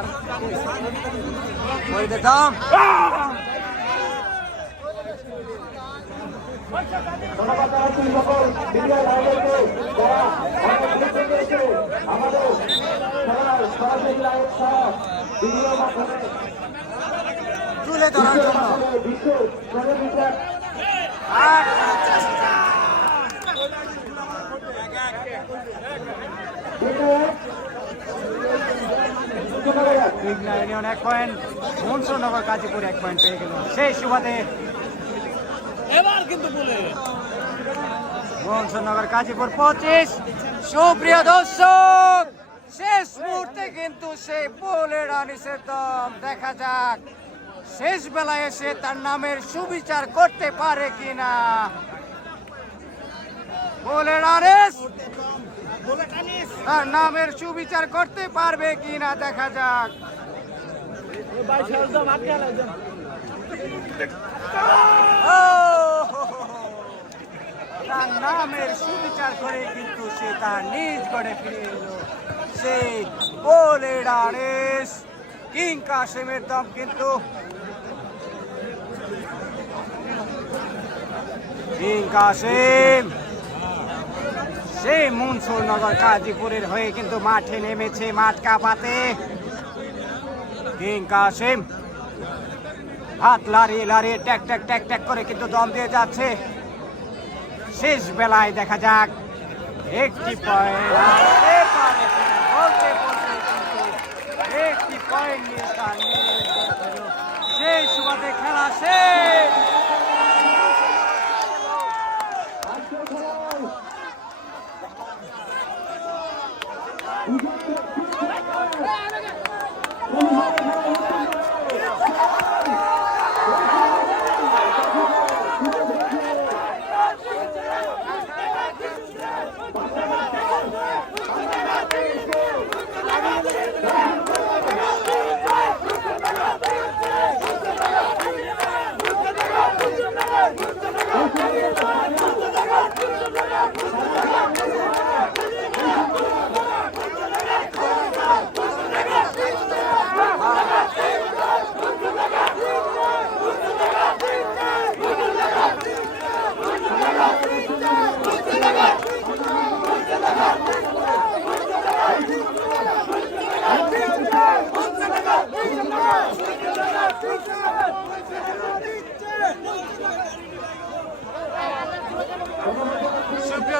আর ওইটা দাম তুলে ধরার জন্য বিশ্ব প্রতিযোগিতা মেঘনা ইউনিয়ন এক পয়েন্ট মনসুরনগর গাজীপুর এক পয়েন্ট পেয়ে গেল। সেই সুবাদে এবার কিন্তু বলে। মনসুরনগর গাজীপুর পঁচিশ। সুপ্রিয় দর্শক শেষ মুহূর্তে কিন্তু সেই বলে রানিসের দম দেখা যাক। শেষ বেলায় এসে তার নামের সুবিচার করতে পারে কিনা? তার নামের সুবিচার করতে পারবে কিনা দেখা যাক। তার নামের সুবিচার করে কিন্তু সে তার নিজ গড়ে ফিরে এলো। সেই বলে ডানেস কিং কাসেমের দম কিন্তু কিং কাসেম। সেই মনসুর নগর গাজীপুরের হয়ে কিন্তু মাঠে নেমেছে মাঠ কাঁপাতে। কিং কাসেম হাত লাড়িয়ে লাড়িয়ে ট্যাক ট্যাক ট্যাক ট্যাক করে কিন্তু দম দিয়ে যাচ্ছে। শেষ বেলায় দেখা যাক। একটি পয়েন্ট খেলা শেষ। সুপ্রিয়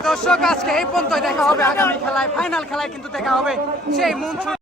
দর্শক, আজকে এই পর্যন্ত দেখা হবে। আগামী খেলায় ফাইনাল খেলায় কিন্তু দেখা হবে। সেই মনসুর